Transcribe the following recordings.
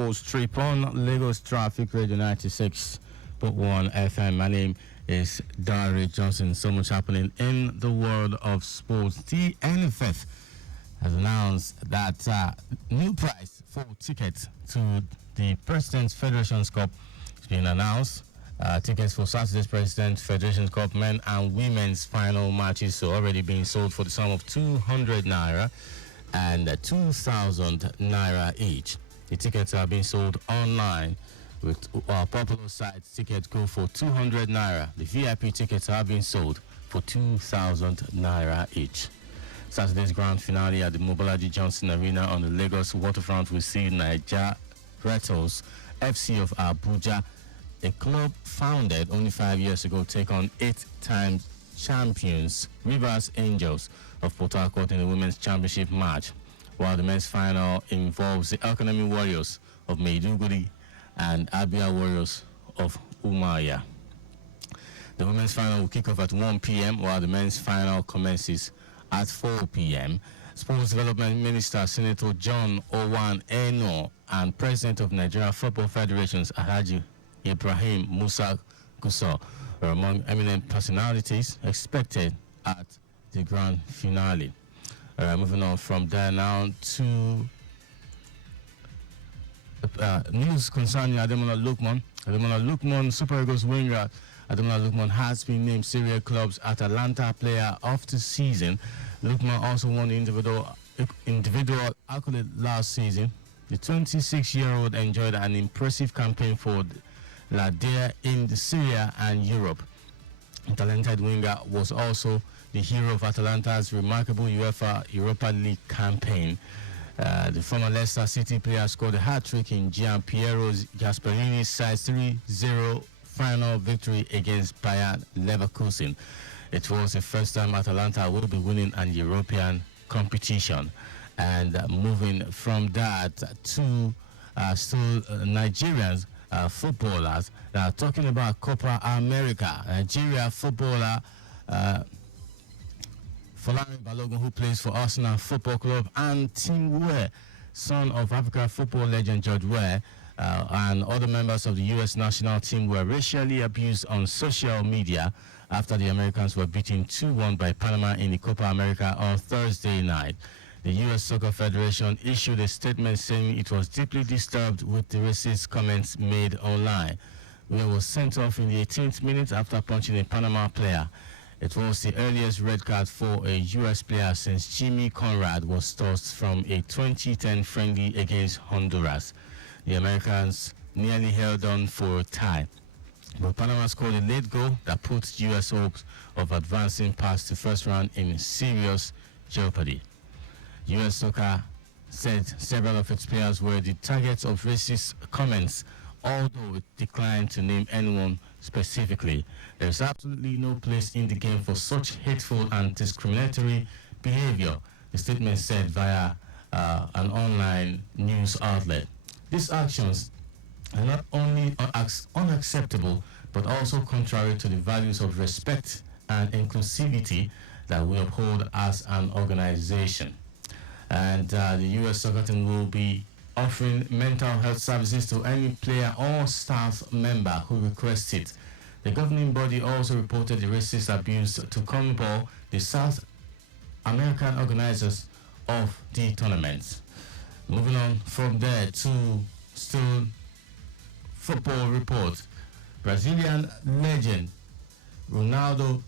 Sports Trip on Lagos Traffic Radio 96.1 FM. My name is Dari Johnson. So much happening in the world of sports. The NFF has announced that new price for tickets to the President's Federations Cup has been announced. Tickets for Saturday's President's Federations Cup men and women's final matches are already being sold for the sum of 200 naira and 2,000 naira each. The tickets are being sold online with popular sites. Tickets go for 200 naira. The VIP tickets are being sold for 2,000 naira each. Saturday's grand finale at the Mobolaji Johnson Arena on the Lagos waterfront will see Niger Rattles FC of Abuja, a club founded only 5 years ago, take on 8-time champions Rivers Angels of Port Harcourt in the women's championship match, while the men's final involves the Economy Warriors of Maiduguri and Abia Warriors of Umaya. The women's final will kick off at 1 p.m. while the men's final commences at 4 p.m. Sports Development Minister Senator John Owan Eno and President of Nigeria Football Federations Alhaji Ibrahim Musa Gusau are among eminent personalities expected at the grand finale. Moving on from there now to news concerning Ademola Lookman. Ademola Lookman, Super Eagles winger Ademola Lookman has been named Serie Club's Atalanta Player of the Season. Lookman also won the individual accolade last season. The 26-year-old enjoyed an impressive campaign for La Dea in Syria and Europe. The talented winger was also the hero of Atalanta's remarkable UEFA Europa League campaign. The former Leicester City player scored a hat-trick in Gianpiero Gasparini's side's 3-0 final victory against Bayer Leverkusen. It was the first time Atalanta will be winning an European competition. And moving from that to still Nigerians footballers that are talking about Copa America. Nigeria footballer Folarin Balogun, who plays for Arsenal Football Club, and Tim Weah, son of African football legend George Weah, and other members of the U.S. national team were racially abused on social media after the Americans were beaten 2-1 by Panama in the Copa America on Thursday night. The U.S. Soccer Federation issued a statement saying it was deeply disturbed with the racist comments made online. Weah was sent off in the 18th minute after punching a Panama player. It was the earliest red card for a U.S. player since Jimmy Conrad was tossed from a 2010 friendly against Honduras. The Americans nearly held on for a tie, but Panama scored a late goal that put U.S. hopes of advancing past the first round in serious jeopardy. U.S. Soccer said several of its players were the targets of racist comments, although it declined to name anyone specifically. There is absolutely no place in the game for such hateful and discriminatory behavior, the statement said via an online news outlet. These actions are not only unacceptable, but also contrary to the values of respect and inclusivity that we uphold as an organization. And the U.S. soccer team will be offering mental health services to any player or staff member who requests it. The governing body also reported the racist abuse to CONMEBOL, the South American organizers of the tournament. Moving on from there to still football report. Brazilian legend Ronaldo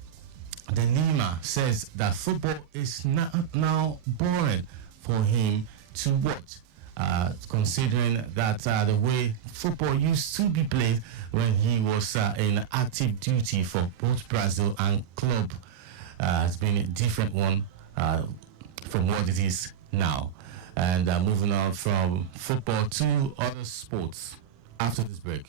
de Lima says that football is now boring for him to watch, considering that the way football used to be played when he was in active duty for both Brazil and club has been a different one from what it is now. And moving on from football to other sports after this break.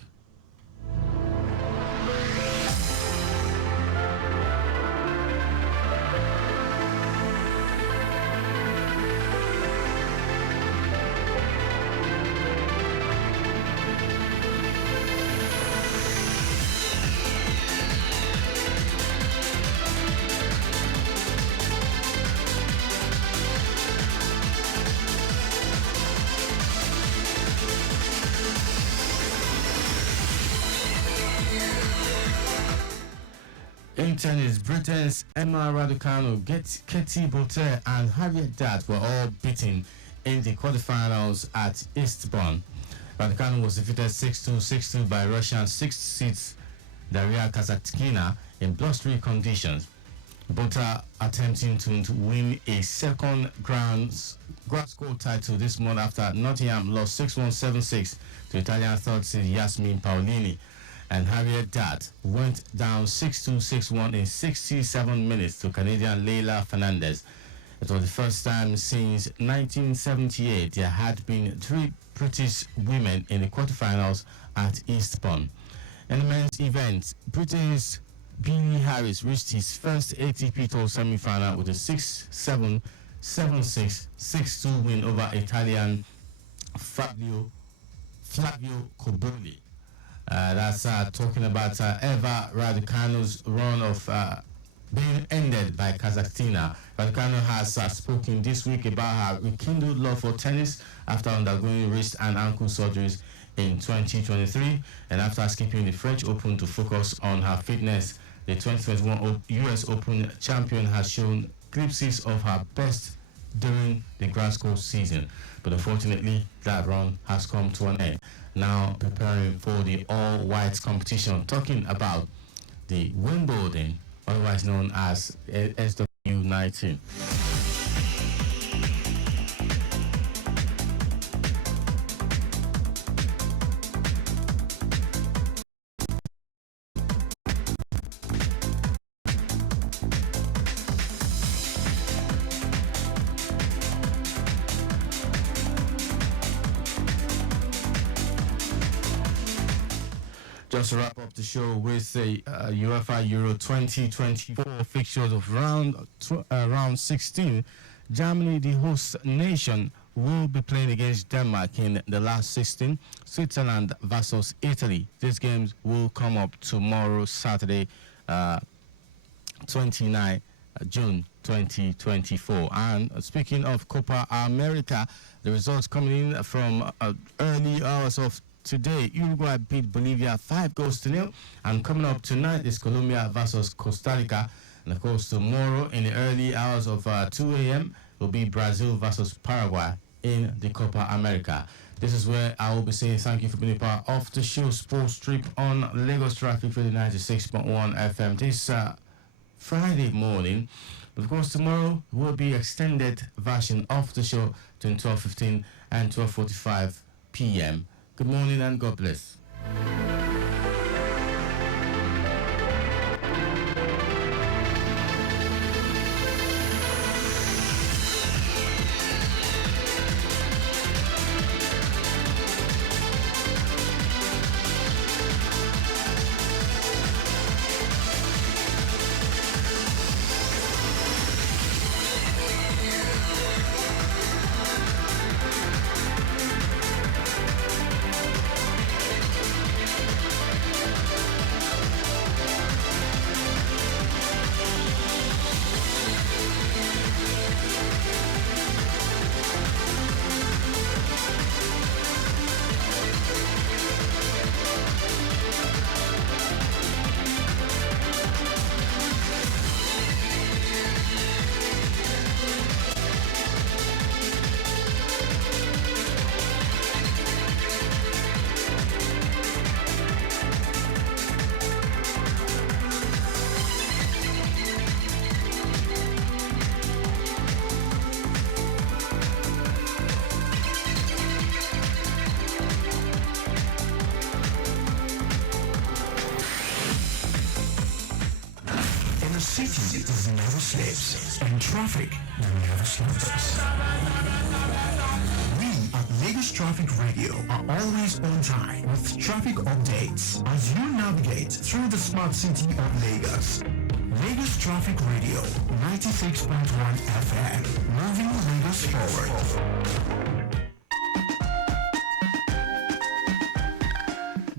In tennis, Britain's Emma Raducanu, Katie Botter, and Harriet Dart were all beaten in the quarterfinals at Eastbourne. Raducanu was defeated 6-2, 6-2 by Russian sixth seeds Daria Kasatkina in blustery conditions. Botter attempting to win a second grass court title this month after Nottingham lost 6-1, 7-6 to Italian third seed Yasmin Paolini. And Harriet Dart went down 6-2, 6-1 in 67 minutes to Canadian Leila Fernandez. It was the first time since 1978 there had been 3 British women in the quarterfinals at Eastbourne. In the men's event, Britain's Billy Harris reached his first ATP Tour semi-final with a 6-7, 7-6, 6-2 win over Italian Flavio Cobolli. That's talking about Eva Raducanu's run of being ended by Kazakhstan. Raducanu has spoken this week about her rekindled love for tennis after undergoing wrist and ankle surgeries in 2023 and after skipping the French Open to focus on her fitness. The 2021 US Open champion has shown glimpses of her best during the grass court season, but unfortunately that run has come to an end. Now preparing for the all-white competition, talking about the Wimbledon, otherwise known as SW19. Just to wrap up the show with the UEFA Euro 2024 fixtures of round 16, Germany, the host nation, will be playing against Denmark in the last 16. Switzerland versus Italy. These games will come up tomorrow, Saturday, 29 June 2024. And speaking of Copa America, the results coming in from early hours of today. Uruguay beat Bolivia 5-0, and coming up tonight is Colombia versus Costa Rica. And of course, tomorrow in the early hours of 2 a.m. will be Brazil versus Paraguay in the Copa America. This is where I will be saying thank you for being a part of the show Sports Trip on Lagos Traffic for the 96.1 FM this Friday morning. But of course, tomorrow will be extended version of the show between 12:15 and 12:45 p.m. Good morning and God bless. City never sleeps, and traffic never slumbers. We at Lagos Traffic Radio are always on time with traffic updates as you navigate through the smart city of Lagos. Lagos Traffic Radio, 96.1 FM, moving Lagos forward.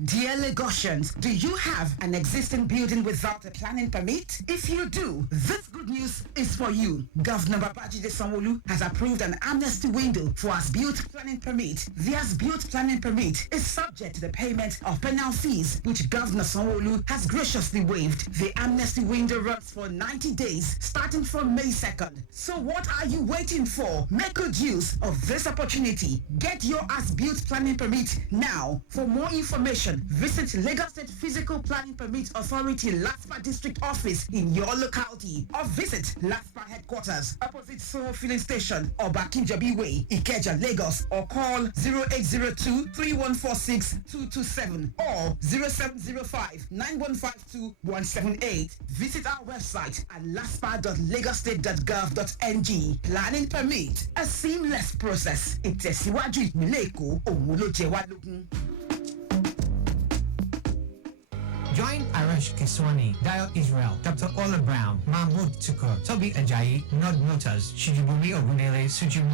Dear Lagosians, do you have an existing building without a planning permit? If you do, this good news is for you. Governor Babajide Sanwo-Olu has approved an amnesty window for as-built planning permit. The as-built planning permit is subject to the payment of penal fees, which Governor Sanwo-Olu has graciously waived. The amnesty window runs for 90 days, starting from May 2nd. So what are you waiting for? Make good use of this opportunity. Get your as-built planning permit now. For more information, visit Lagos State Physical Planning Permit Authority LASPA District Office in your locality, or visit LASPA Headquarters opposite Soho Filling Station or Bakinjabi Way, Ikeja, Lagos, or call 0802-3146-227 or 0705-9152-178. Visit our website at laspa.lagostate.gov.ng. Planning permit, a seamless process. Ìtẹ̀síwájú ìpínlẹ̀ Èkó, òun ló jẹ wá lógún. Join Arash Kiswani, Dio Israel, Dr. Ola Brown, Mahmoud Tukur, Toby Ajayi, Nod Motors, Shijibumi Ogunele, Sujumo